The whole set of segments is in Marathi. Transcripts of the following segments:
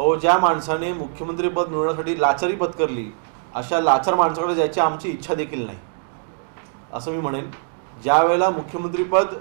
अहो ज्या माणसाने मुख्यमंत्रीपद मिळवण्यासाठी लाचारी पत्करली अशा लाचार माणसाकडे जायची आमची इच्छा देखील नाही. असं मी म्हणेन. ज्या वेळेला मुख्यमंत्रीपद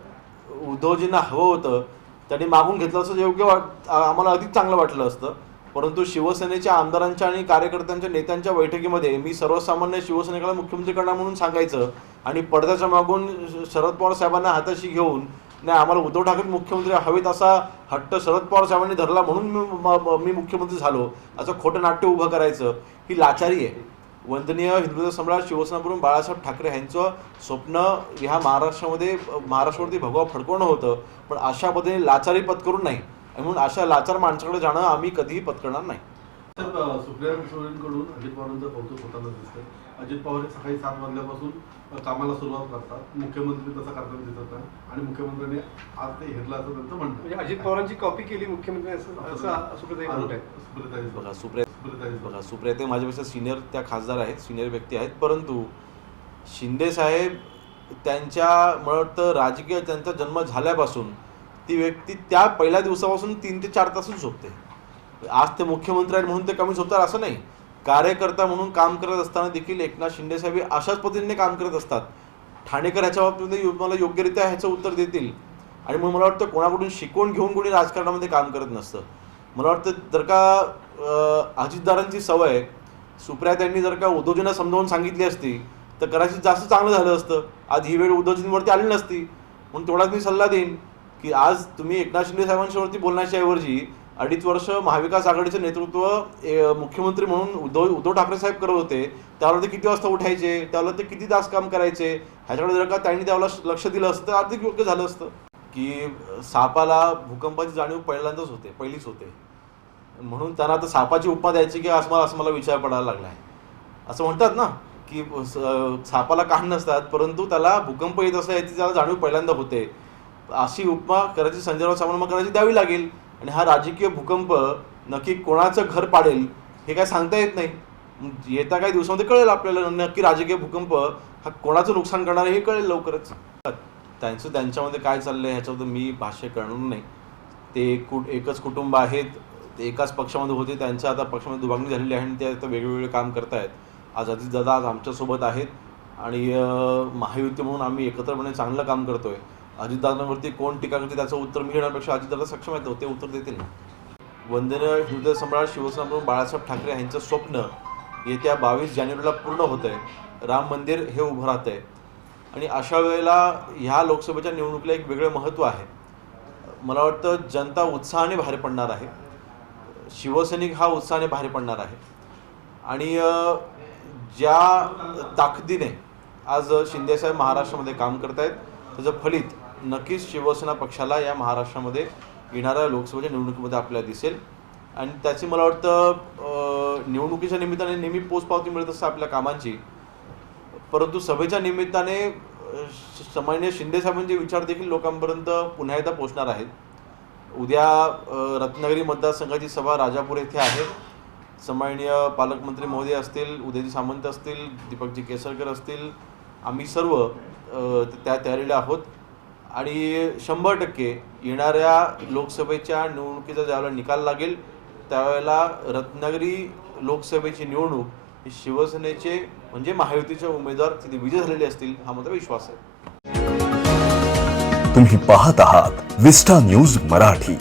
उद्धवजींना हवं होतं त्यांनी मागून घेतलं असं योग्य वाट आम्हाला अधिक चांगलं वाटलं असतं. परंतु शिवसेनेच्या आमदारांच्या आणि कार्यकर्त्यांच्या नेत्यांच्या बैठकीमध्ये मी सर्वसामान्य शिवसैनिकाला मुख्यमंत्री करणार म्हणून सांगायचं आणि पडद्याच्या मागून शरद पवार साहेबांना हाताशी घेऊन नाही आम्हाला उद्धव ठाकरे मुख्यमंत्री हवेत असा हट्ट शरद पवार साहेबांनी धरला म्हणून मी म- मी मुख्यमंत्री झालो. असं खोटं नाट्य उभं करायचं ही लाचारी आहे. वंदनीय हिंदू सम्राट शिवसेनाकडून बाळासाहेब ठाकरे यांचं स्वप्न ह्या महाराष्ट्रामध्ये महाराष्ट्रावरती भगवा फडकवणं होतं पण अशा पद्धतीने लाचारी पत्करून नाही. म्हणून अशा लाचार माणसाकडे जाणं आम्ही कधीही पत्करणार नाही. तर सुप्रिया अजित पवारांचं कौतुक होताना दिसतंय. अजित पवार हे सकाळी सात वाजल्यापासून कामाला सुरुवात करतात. मुख्यमंत्री तसं करताना दिसत नाही आणि मुख्यमंत्र्यांनी आज ते घेतलं असं त्यांचं म्हणणं म्हणजे अजित पवारांची कॉपी केली मुख्यमंत्री असं म्हणत सुप्रियाताई बघा सुप्रिया सुप्रियाताई बघा. सुप्रिया ते माझ्यापेक्षा सिनियर त्या खासदार आहेत सिनियर व्यक्ती आहेत. परंतु शिंदे साहेब त्यांच्या मला वाटतं राजकीय त्यांचा जन्म झाल्यापासून ती व्यक्ती त्या पहिल्या दिवसापासून तीन ते चार तासच झोपते आज ते मुख्यमंत्री आहेत म्हणून ते कमी होतात असं नाही. कार्यकर्ता म्हणून काम करत असताना देखील एकनाथ शिंदे साहेब हे अशाच पद्धतीने काम करत असतात. ठाणेकर ह्याच्या बाबतीमध्ये मला योग्यरित्या ह्याचं उत्तर देतील. आणि म्हणून मला वाटतं कोणाकडून शिकवून घेऊन कोणी राजकारणामध्ये काम करत नसतं. मला वाटतं जर का अजितदारांची सवय सुप्रिया त्यांनी जर का उद्धवजींना समजावून सांगितली असती तर कदाचित जास्त चांगलं झालं असतं. आज ही वेळ उद्धवजींवरती आली नसती. म्हणून तेवढाच मी सल्ला देईन की आज तुम्ही एकनाथ शिंदे साहेबांच्यावरती बोलण्याच्या ऐवजी अडीच वर्ष महाविकास आघाडीचं नेतृत्व ए, मुख्यमंत्री म्हणून उद्धव उद्धव ठाकरे साहेब करत होते. त्यावेळेला ते किती वाजता उठायचे? त्यावेळेला ते किती तास काम करायचे? ह्याच्याकडे जर का त्यांनी त्यावेळेला लक्ष दिलं असतं तर योग्य झालं असतं. की सापाला भूकंपाची जाणीव पहिल्यांदाच होते पहिलीच होते. म्हणून त्यांना आता सापाची उपमा द्यायची की असं मला असं मला विचार पडायला लागला आहे. असं म्हणतात ना की सापाला कान नसतात परंतु त्याला भूकंप येत असं याची त्याला जाणीव पहिल्यांदा होते. अशी उपमा करायची संजयराव सावंत करायची द्यावी लागेल. आणि हा राजकीय भूकंप नक्की कोणाचं घर पाडेल हे काय सांगता येत नाही. येत्या काही दिवसामध्ये कळेल आपल्याला नक्की राजकीय भूकंप हा कोणाचं नुकसान करणार हे कळेल लवकरच. त्यांचं त्यांच्यामध्ये काय चाललं आहे ह्याच्याबद्दल मी भाष्य करणार नाही. ते एक कुट एकच कुटुंब आहेत ते एकाच पक्षामध्ये होते त्यांच्या आता पक्षामध्ये दुभागणी झालेली आहे आणि ते आता वेगवेगळे काम करतायत. आज अजित दादा आज आमच्यासोबत आहेत आणि महायुती म्हणून आम्ही एकत्रपणे चांगलं काम करतो आहे अजितदादांवरती कोण टीका करते त्याचं उत्तर मी घेण्यापेक्षा अजितदादा सक्षम आहेत ते उत्तर देतील ना. वंदनीय हृदय सम्राट शिवसेना प्रमुख बाळासाहेब ठाकरे यांचं स्वप्न येत्या बावीस जानेवारीला पूर्ण होत आहे. राम मंदिर हे उभं राहत आहे. आणि अशा वेळेला ह्या लोकसभेच्या निवडणुकीला एक वेगळं महत्त्व आहे. मला वाटतं जनता उत्साहाने बाहेर पडणार आहे. शिवसैनिक हा उत्साहाने बाहेर पडणार आहे. आणि ज्या ताकदीने आज शिंदेसाहेब महाराष्ट्रामध्ये काम करत आहेत त्याचं फलित नक्कीच शिवसेना पक्षाला या महाराष्ट्रामध्ये येणाऱ्या लोकसभेच्या निवडणुकीमध्ये आपल्याला दिसेल. आणि त्याची मला वाटतं निवडणुकीच्या निमित्ताने नेहमी पोचपावती मिळत असते आपल्या कामांची. परंतु सभेच्या निमित्ताने अ, श- सामान्य विचार देखील लोकांपर्यंत पुन्हा एकदा पोचणार आहेत. उद्या रत्नागिरी मतदारसंघाची सभा राजापूर येथे आहे. सन्माननीय पालकमंत्री महोदय असतील उदयजी सामंत असतील दीपकजी केसरकर असतील आम्ही सर्व त्या तयारीला आहोत. आणि शंभर टक्के येणाऱ्या लोकसभेच्या निवडणुकीचा ज्यावेळेला निकाल लागेल त्यावेळेला रत्नागिरी लोकसभेची निवडणूक ही शिवसेनेचे म्हणजे महायुतीचे उमेदवार तिथे विजय झालेले असतील हा माझा विश्वास आहे. तुम्ही पाहत आहात विस्टा न्यूज मराठी.